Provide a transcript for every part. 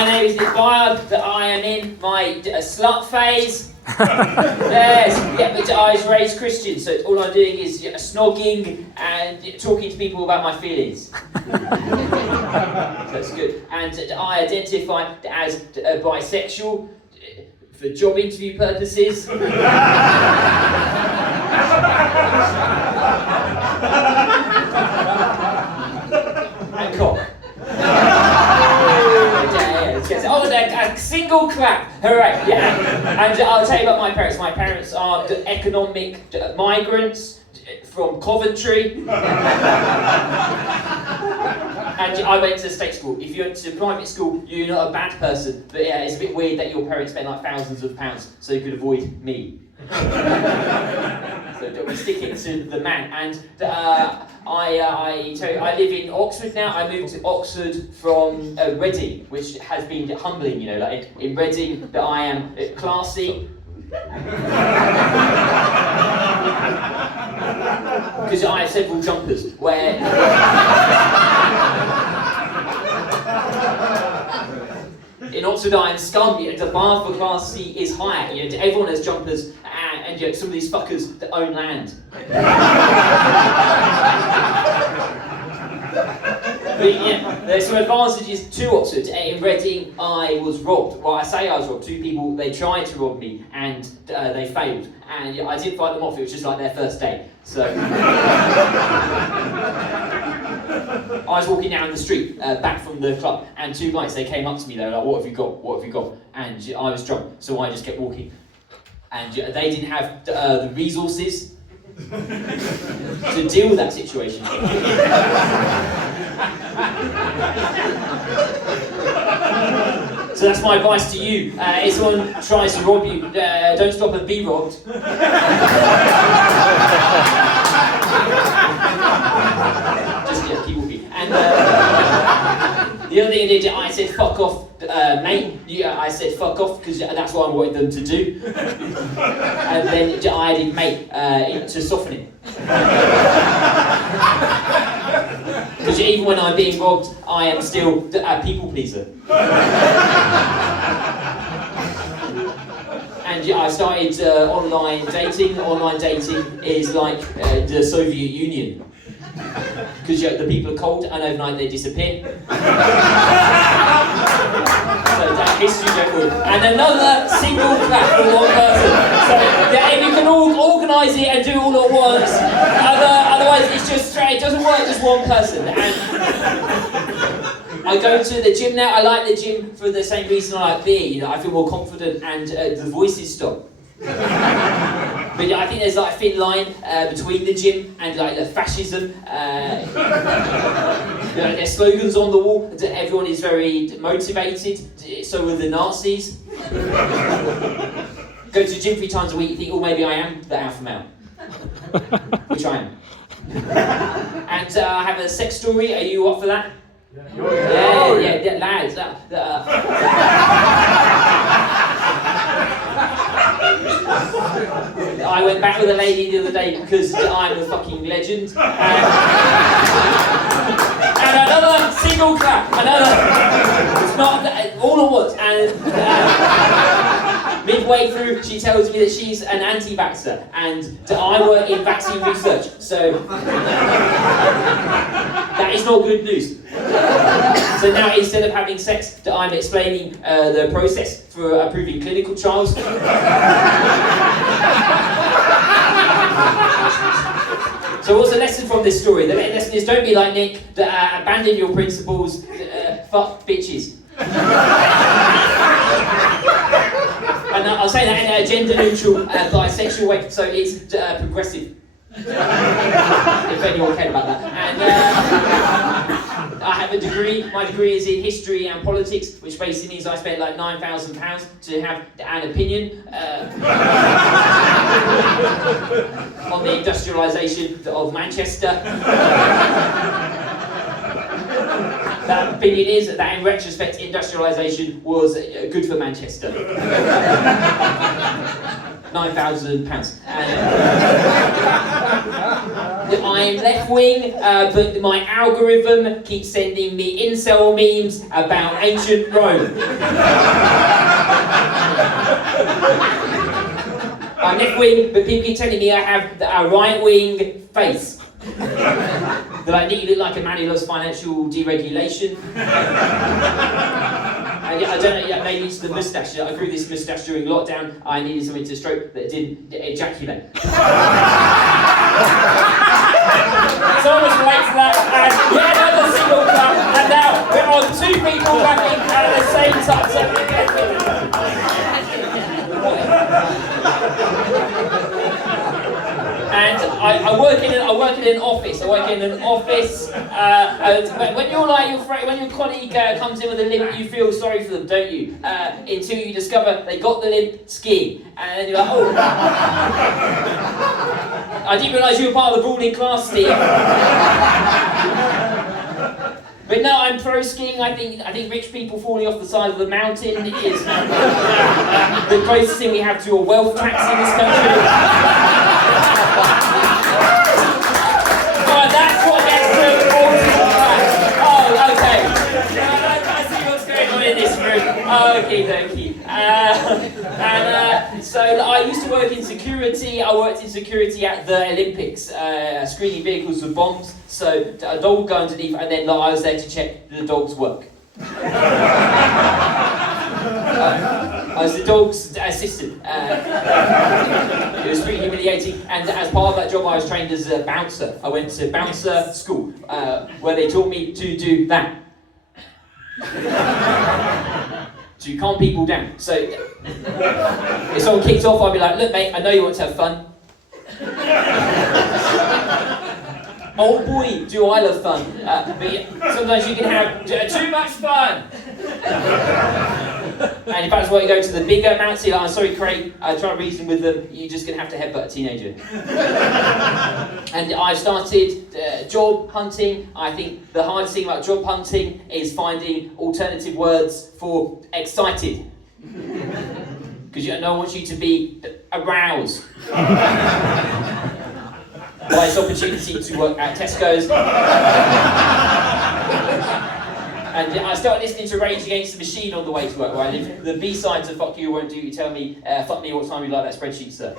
my name is Byard, that I am in my slut phase. Yes, yeah, but I was raised Christian, so all I'm doing is snogging and talking to people about my feelings. That's good. And I identify as bisexual for job interview purposes. And cock. Oh, a single clap! Hooray! Yeah. And I'll tell you about my parents. My parents are economic migrants from Coventry. And I went to state school. If you went to private school, you're not a bad person. But yeah, it's a bit weird that your parents spent like thousands of pounds so you could avoid me. So we're sticking to the man. And I live in Oxford now. I moved to Oxford from Reading, which has been humbling, you know, like in Reading that I am classy. Because I have several jumpers where in Oxford I am scum. The bar for classy is higher. You know, everyone has jumpers, and you know, some of these fuckers that own land. But yeah, there's some advantages to Oxford. In Reading, I was robbed. Well, I say I was robbed. Two people, they tried to rob me, and they failed. And I didn't fight them off. It was just like their first day. So I was walking down the street, back from the club, and two guys, they came up to me. They were like, "What have you got? What have you got?" And I was drunk, so I just kept walking. And they didn't have the resources to deal with that situation. So that's my advice to you. If someone tries to rob you, don't stop and be robbed. Just keep walking. And the other thing I did, I said fuck off, mate. I said fuck off because that's what I wanted them to do. And then I added mate to soften it. Because even when I'm being robbed, I am still a people pleaser. And I started online dating. Online dating is like the Soviet Union. Because the people are cold and overnight they disappear. So that history record. And another single clap for one person. So yeah, if you can all organise it and do all at once, otherwise it's just straight, it doesn't work just one person. And I go to the gym now. I like the gym for the same reason I like beer. You know, I feel more confident and the voices stop. But I think there's like a thin line between the gym and like the fascism. You know, there's slogans on the wall. Everyone is very motivated. So are the Nazis. Go to the gym 3 times a week. You think, oh, maybe I am the alpha male, which I am. And I have a sex story. Are you up for that? Yeah, lads. I went back with a lady the other day because I'm a fucking legend. And another single clap. It's not all at once. And midway through, she tells me that she's an anti-vaxxer, and I work in vaccine research. So that is not good news. So now instead of having sex, I'm explaining the process for approving clinical trials. So what's the lesson from this story? The lesson is don't be like Nick, abandon your principles, fuck bitches. And I'll say that in a gender-neutral, bisexual way, so it's progressive. If anyone cared about that. And I have a degree. My degree is in history and politics, which basically means I spent like £9,000 to have an opinion on the industrialisation of Manchester. That opinion is that in retrospect, industrialisation was good for Manchester. £9,000. I'm left wing, but my algorithm keeps sending me incel memes about ancient Rome. I'm left wing, but people keep telling me I have a right wing face. That I need to look like a man who loves financial deregulation. And I don't know, maybe it's the moustache. I grew this moustache during lockdown. I needed something to stroke that didn't ejaculate. Someone relates to that, and another single clap, and now we're on two people rapping at the same time. And I work in an office. When you're like when your colleague comes in with a limp, you feel sorry for them, don't you? Until you discover they got the limp skiing, and then you're like, oh. I didn't realise you were part of the ruling class, Steve. But no, I'm pro skiing. I think rich people falling off the side of the mountain is the closest thing we have to a wealth tax in this country. Oh, that's what gets the autism back. Oh, okay. I see what's going on in this room. Okie dokie. So I used to work in security. I worked in security at the Olympics, screening vehicles for bombs. So a dog would go underneath, and then I was there to check the dog's work. I was the dog's assistant. It was pretty humiliating, and as part of that job I was trained as a bouncer. I went to bouncer school, where they taught me to do that. To calm people down. So if someone kicked off, I'd be like, look mate, I know you want to have fun. Oh boy, do I love fun. But sometimes you can have too much fun. And if that's why you go to the bigger amounts, you're like, I'm sorry Craig, I try to reason with them, you're just going to have to headbutt a teenager. And I've started job hunting. I think the hardest thing about job hunting is finding alternative words for excited. Because no one wants you to be aroused. By this opportunity to work at Tesco's. And I started listening to Rage Against the Machine on the way to work, where I live. The B-side to Fuck You Won't Do You tell me, fuck me, what time you like that spreadsheet, sir?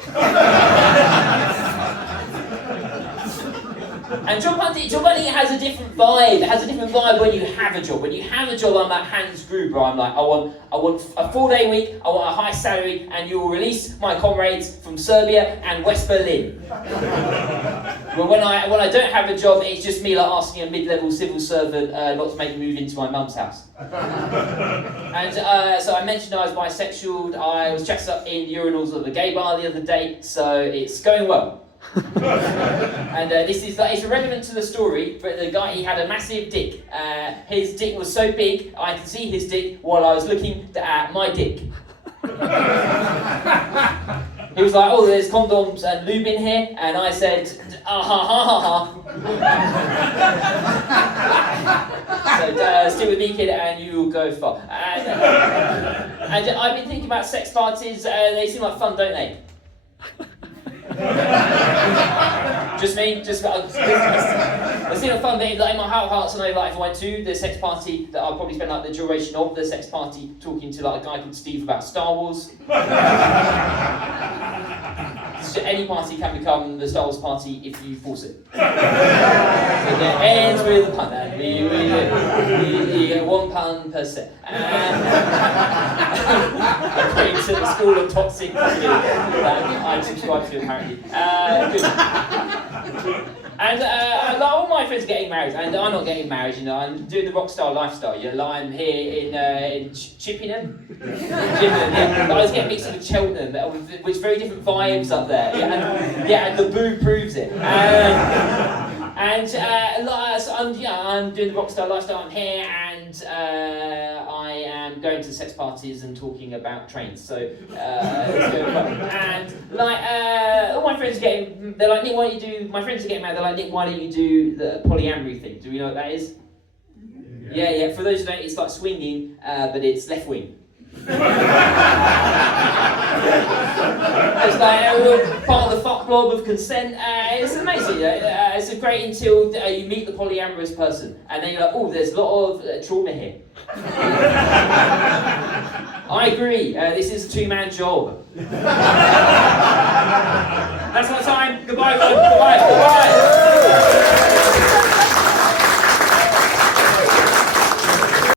And job hunting has a different vibe. It has a different vibe when you have a job. When you have a job, I'm like Hans Gruber. I'm like, I want a 4-day week, I want a high salary, and you will release my comrades from Serbia and West Berlin. But when I don't have a job, it's just me like asking a mid-level civil servant not to make a move into my mum's house. And so I mentioned I was bisexual. I was dressed up in urinals of a gay bar the other day, so it's going well. And it's irrelevant to the story, but the guy, he had a massive dick. His dick was so big, I could see his dick while I was looking at my dick. He was like, oh, there's condoms and lube in here, and I said, ah ha ha ha ha. So stick with me, kid, and you'll go far. And I've been thinking about sex parties. They seem like fun, don't they? Just me, just it's been a fun thing. Like in my heart of hearts, I know like if I went to the sex party, that I'll probably spend like the duration of the sex party talking to like a guy called Steve about Star Wars. Any party can become the Star Wars party if you force it. So it ends with a pun, and you get £1 per set. According to the school of toxic positivity that I subscribe to apparently. Good. And all my friends are getting married, and I'm not getting married. You know, I'm doing the rock star lifestyle. You know, I'm here in Chippenham. I was getting mixed up with Cheltenham, which very different vibes up there. And the boo proves it. So I'm doing the rock star lifestyle. I'm here, and I am going to sex parties and talking about trains. So it's going well. And all my friends are getting. They're like, Nick, why don't you do? My friends are getting mad. They're like, Nick, why don't you do the polyamory thing? Do we know what that is? Yeah. For those who don't, it's like swinging, but it's left wing. It's like a real part of the fuck blob of consent. It's amazing. It's great until you meet the polyamorous person, and then you're like, oh, there's a lot of trauma here. I agree. This is a two-man job. That's my time. Goodbye, everyone. Goodbye. Goodbye.